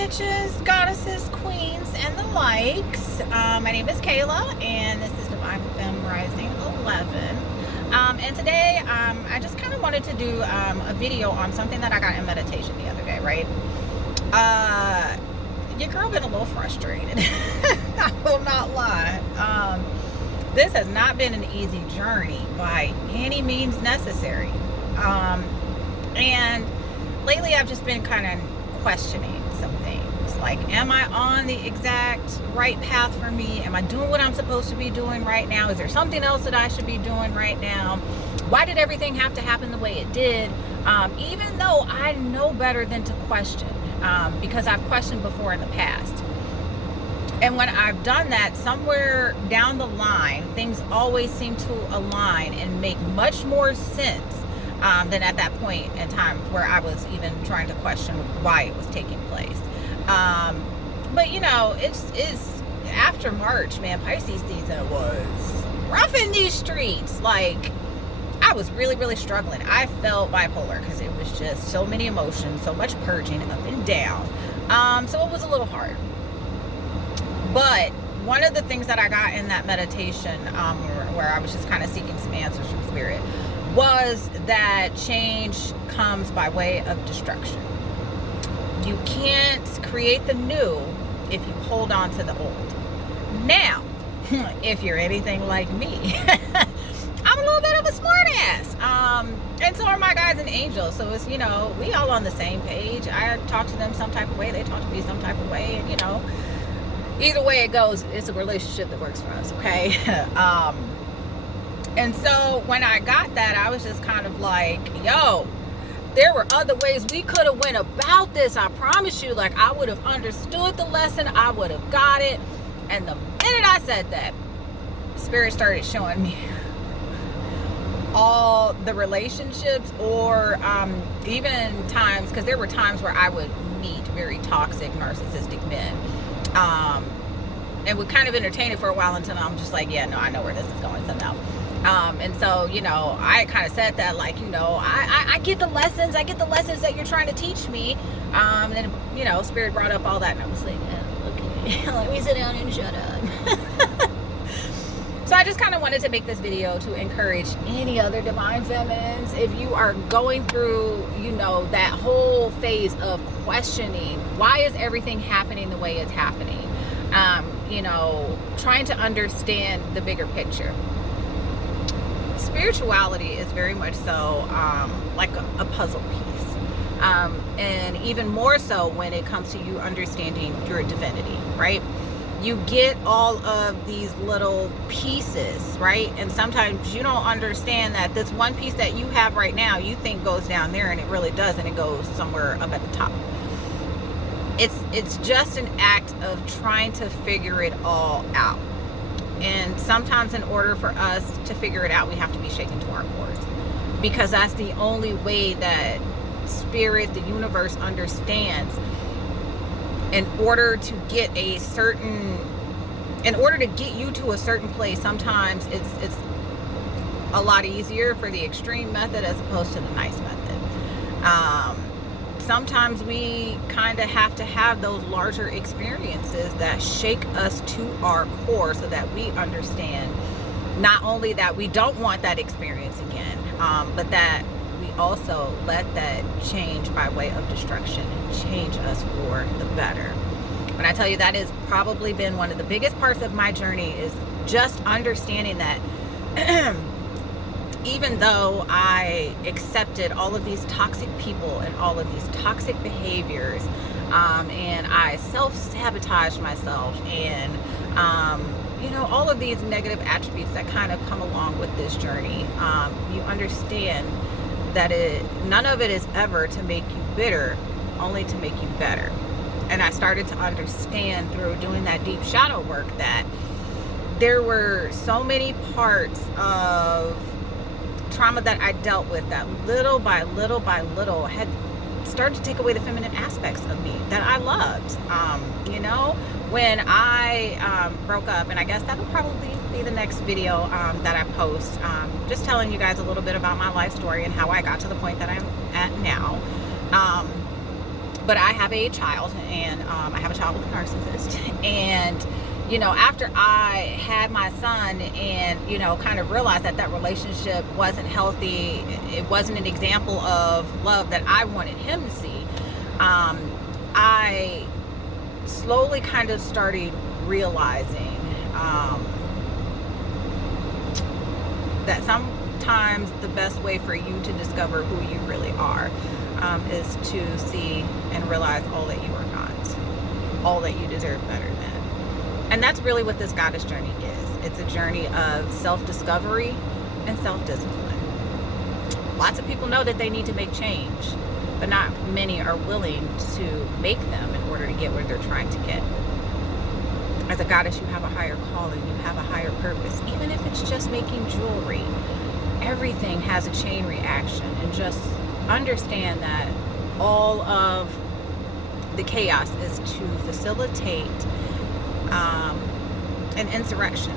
bitches, goddesses, queens, and the likes. My name is Kayla, and this is Divine Femme Rising 11. And today, I just kind of wanted to do a video on something that I got in meditation the other day, right? Your girl been a little frustrated. I will not lie. This has not been an easy journey by any means necessary. And lately I've just been kind of questioning some things. Like, am I on the exact right path for me? Am I doing what I'm supposed to be doing right now? Is there something else that I should be doing right now? Why did everything have to happen the way it did? Even though I know better than to question, because I've questioned before in the past. And when I've done that, somewhere down the line, things always seem to align and make much more sense than at that point in time where I was even trying to question why it was taking place. But you know, it's after March, man. Pisces season was rough in these streets. Like, I was really, really struggling. I felt bipolar because it was just so many emotions, so much purging up and down. So it was a little hard. But one of the things that I got in that meditation, where I was just kind of seeking some answers from Spirit, was that change comes by way of destruction. You can't create the new if you hold on to the old. Now, if you're anything like me, I'm a little bit of a smartass. And so are my guides and angels. So it's, you know, we all on the same page. I talk to them some type of way. They talk to me some type of way. And, you know, either way it goes, it's a relationship that works for us, okay? And so when I got that, I was just kind of like, yo, there were other ways we could have went about this. I promise you, like, I would have understood the lesson. I would have got it. And the minute I said that, Spirit started showing me all the relationships, or even times, because there were times where I would meet very toxic, narcissistic men, and would kind of entertain it for a while until I'm just like, yeah, no, I know where this is going somehow. And so, you know, I kind of said that, like, you know, I get the lessons. I get the lessons that you're trying to teach me. And then, you know, Spirit brought up all that, and I was like, okay, let me sit down and shut up. So I just kind of wanted to make this video to encourage any other divine feminines. If you are going through, you know, that whole phase of questioning, why is everything happening the way it's happening? You know, trying to understand the bigger picture. Spirituality is very much so like a puzzle piece. And even more so when it comes to you understanding your divinity, right? You get all of these little pieces, right? And sometimes you don't understand that this one piece that you have right now, you think goes down there, and it really doesn't. It goes somewhere up at the top. It's just an act of trying to figure it all out. And sometimes in order for us to figure it out, we have to be shaken to our cores, because that's the only way that Spirit, the universe, understands. In order to get you to a certain place, sometimes it's a lot easier for the extreme method as opposed to the nice method. Sometimes we kind of have to have those larger experiences that shake us to our core, so that we understand not only that we don't want that experience again, but that we also let that change by way of destruction change us for the better. When I tell you, that has probably been one of the biggest parts of my journey, is just understanding that even though I accepted all of these toxic people and all of these toxic behaviors, and I self-sabotaged myself, and you know, all of these negative attributes that kind of come along with this journey, you understand that none of it is ever to make you bitter, only to make you better. And I started to understand through doing that deep shadow work that there were so many parts of trauma that I dealt with that little by little by little had started to take away the feminine aspects of me that I loved. You know, when I broke up, and I guess that'll probably be the next video that I post, just telling you guys a little bit about my life story and how I got to the point that I'm at now. But I have a child, and I have a child with a narcissist. And, you know, after I had my son and, you know, kind of realized that that relationship wasn't healthy, it wasn't an example of love that I wanted him to see, I slowly kind of started realizing that sometimes the best way for you to discover who you really are is to see and realize all that you are not, all that you deserve better than. And that's really what this goddess journey is. It's a journey of self-discovery and self-discipline. Lots of people know that they need to make change, but not many are willing to make them in order to get where they're trying to get. As a goddess, you have a higher calling, you have a higher purpose, even if it's just making jewelry. Everything has a chain reaction, and just understand that all of the chaos is to facilitate an insurrection,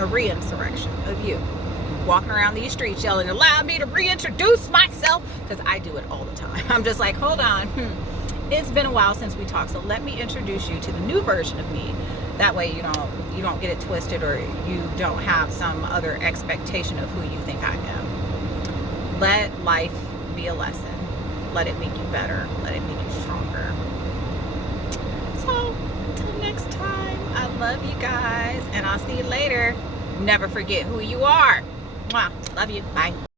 a re-insurrection of you. Walking around these streets yelling, allow me to reintroduce myself, because I do it all the time. I'm just like, hold on, it's been a while since we talked, so let me introduce you to the new version of me. That way you don't get it twisted, or you don't have some other expectation of who you think I am. Let life be a lesson. Let it make you better. Let it make you stronger. So until next time, I love you guys, and I'll see you later. Never forget who you are. Mwah. Love you. Bye.